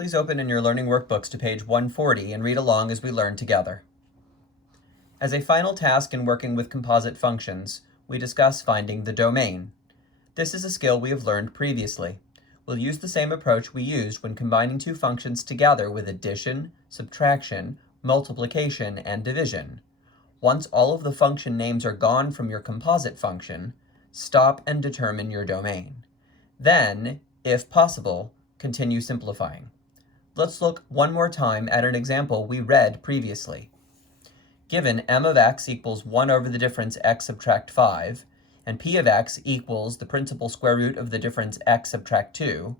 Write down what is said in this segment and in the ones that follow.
Please open in your learning workbooks to page 140 and read along as we learn together. As a final task in working with composite functions, we discuss finding the domain. This is a skill we have learned previously. We'll use the same approach we used when combining two functions together with addition, subtraction, multiplication, and division. Once all of the function names are gone from your composite function, stop and determine your domain. Then, if possible, continue simplifying. Let's look one more time at an example we read previously. Given m of x equals 1 over the difference x subtract 5, and p of x equals the principal square root of the difference x subtract 2,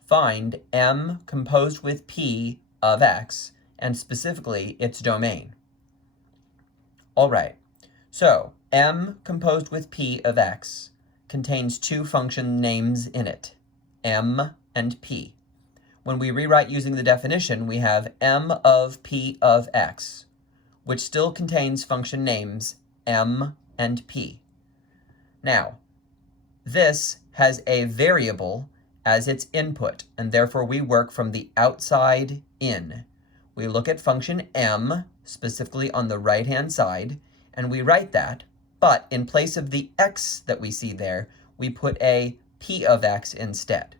find m composed with p of x, and specifically its domain. All right, so m composed with p of x contains two function names in it, m and p. When we rewrite using the definition, we have m of p of x, which still contains function names m and p. Now, this has a variable as its input, and therefore we work from the outside in. We look at function m, specifically on the right-hand side, and we write that, but in place of the x that we see there, we put a p of x instead.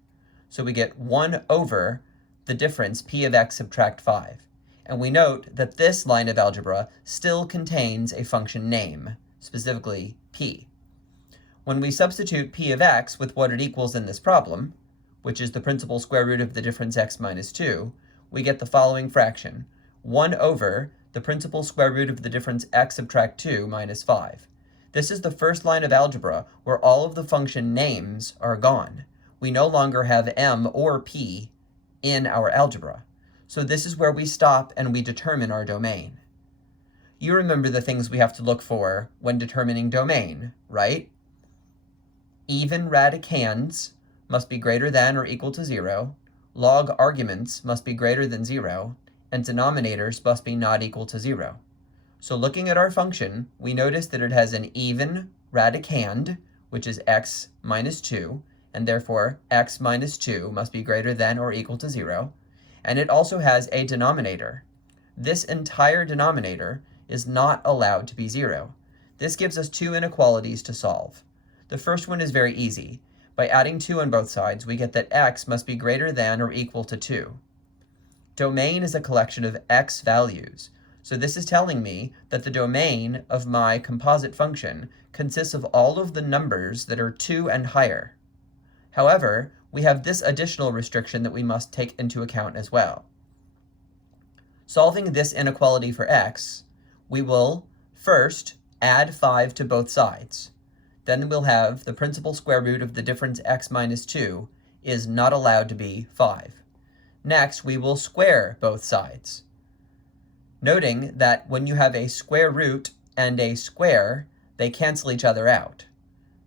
So we get 1 over the difference p of x subtract 5. And we note that this line of algebra still contains a function name, specifically p. When we substitute p of x with what it equals in this problem, which is the principal square root of the difference x minus 2, we get the following fraction, 1 over the principal square root of the difference x subtract 2 minus 5. This is the first line of algebra where all of the function names are gone. We no longer have m or p in our algebra. So this is where we stop and we determine our domain. You remember the things we have to look for when determining domain, right? Even radicands must be greater than or equal to 0, log arguments must be greater than 0, and denominators must be not equal to 0. So looking at our function, we notice that it has an even radicand, which is x minus 2, and therefore x minus 2 must be greater than or equal to 0. And it also has a denominator. This entire denominator is not allowed to be 0. This gives us two inequalities to solve. The first one is very easy. By adding 2 on both sides, we get that x must be greater than or equal to 2. Domain is a collection of x values. So this is telling me that the domain of my composite function consists of all of the numbers that are 2 and higher. However, we have this additional restriction that we must take into account as well. Solving this inequality for x, we will first add 5 to both sides. Then we'll have the principal square root of the difference x minus 2 is not allowed to be 5. Next, we will square both sides. Noting that when you have a square root and a square, they cancel each other out.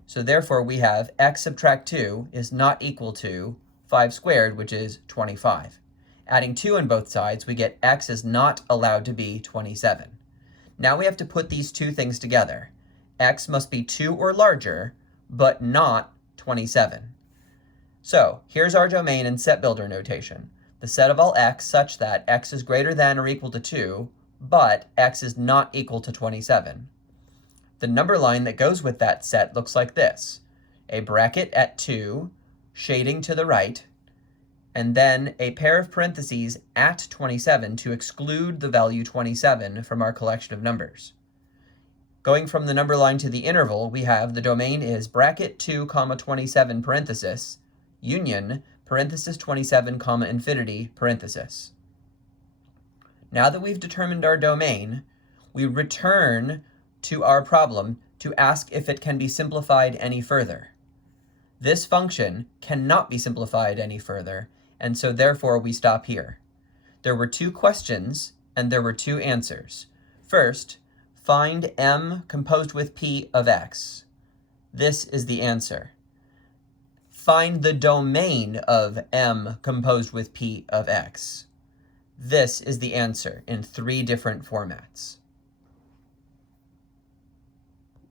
So therefore we have x subtract 2 is not equal to 5 squared, which is 25. Adding 2 on both sides, we get x is not allowed to be 27. Now we have to put these two things together. X must be 2 or larger, but not 27. So here's our domain in set builder notation. The set of all x such that x is greater than or equal to 2, but x is not equal to 27. The number line that goes with that set looks like this. A bracket at 2, shading to the right, and then a pair of parentheses at 27 to exclude the value 27 from our collection of numbers. Going from the number line to the interval, we have the domain is bracket 2, comma 27 parenthesis, union, parenthesis 27, comma infinity, parenthesis. Now that we've determined our domain, we return to our problem to ask if it can be simplified any further. This function cannot be simplified any further, and so therefore we stop here. There were two questions, and there were two answers. First, find m composed with p of x. This is the answer. Find the domain of m composed with p of x. This is the answer in 3 different formats.